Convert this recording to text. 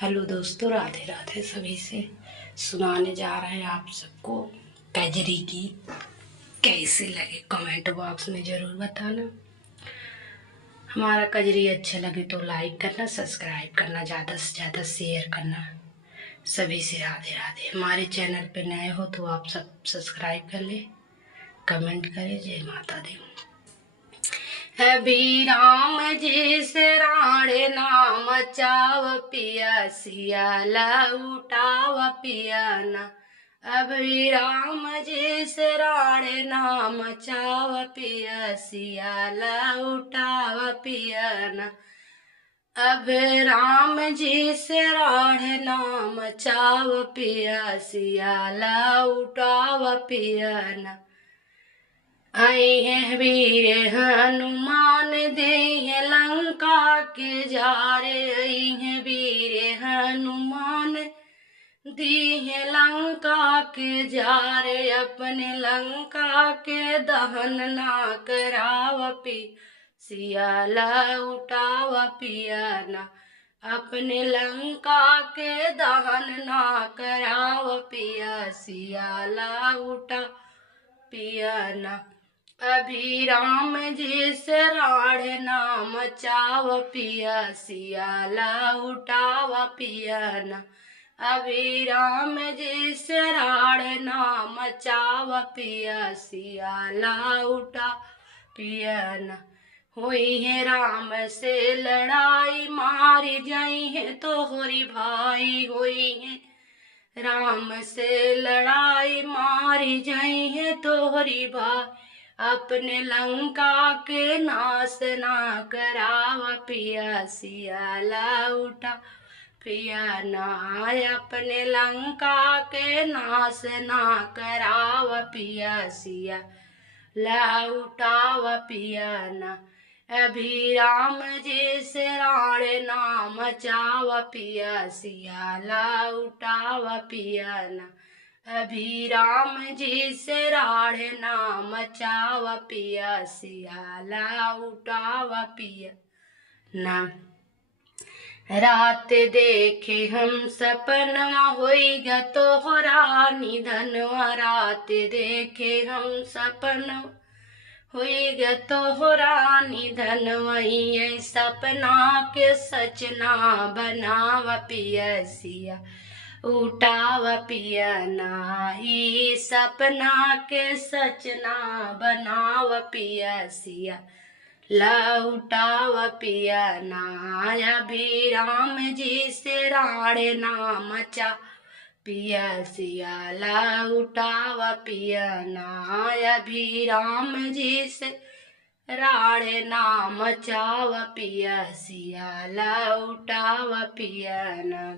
Hello दोस्तों, राधे राधे। सभी से सुनाने जा रहे हैं आप सबको कजरी की। कैसे लगे कमेंट बॉक्स में ज़रूर बताना। हमारा कजरी अच्छा लगे तो लाइक करना, सब्सक्राइब करना, ज़्यादा से ज़्यादा शेयर करना। सभी से राधे राधे। हमारे चैनल पे नए हो तो आप सब सब्सक्राइब कर ले, कमेंट करें। जय माता दी। अभी राम जी से राणे नाम चाव पिया सियाला उठाव पियाना। अभी राम जी से राणे नाम चाव पिया सियाला उठाव पियाना। अब राम जी से राणे नाम चाव पिया सियाला उठाव पियाना। आई है वीर हनुमान दे है लंका के जारे। आई है वीर हनुमान दी है लंका के जारे। अपने लंका के दहन ना कराव पी सियाला उठाव पियाना। अपने लंका के दहन ना कराव पिया सियाला उठा पियाना। अभी राम जी से राणे नाम चाव पिया सियाला उठाव पियाना। अभी राम जी से राणे नाम चाव पिया सियाला उठा पियाना। हुई है राम से लड़ाई, मारी जाई है तोहरी भाई। हुई है राम से लड़ाई, मारी जाई है तोहरी भाई। अपने लंका के नाश ना कराव पिया सियाला उठा पियाना। अपने लंका के नाश ना कराव पिया सियाला उठाव पियाना। अभी राम जी से राणे नाम चाव पिया सियाला उठाव पियाना। अभी राम जी से राणे नाम चाव पिया सियाला उठाव पियाना। रात देखे हम सपनवा होइगा तोहरा निधनवा। रात देखे हम सपनवा होइगा तोहरा निधनवा। ये सपना के सच ना बनाव पिया सिया उठाव पियाना। ई सपना के सच ना बनाव पिया सिया ला उठाव पियाना। अभी राम जी से राणे नाम चा पिया सियाला उठाव पियाना। अभी राम जी से राणे नाम चाव पिया सियाला उठाव पियाना।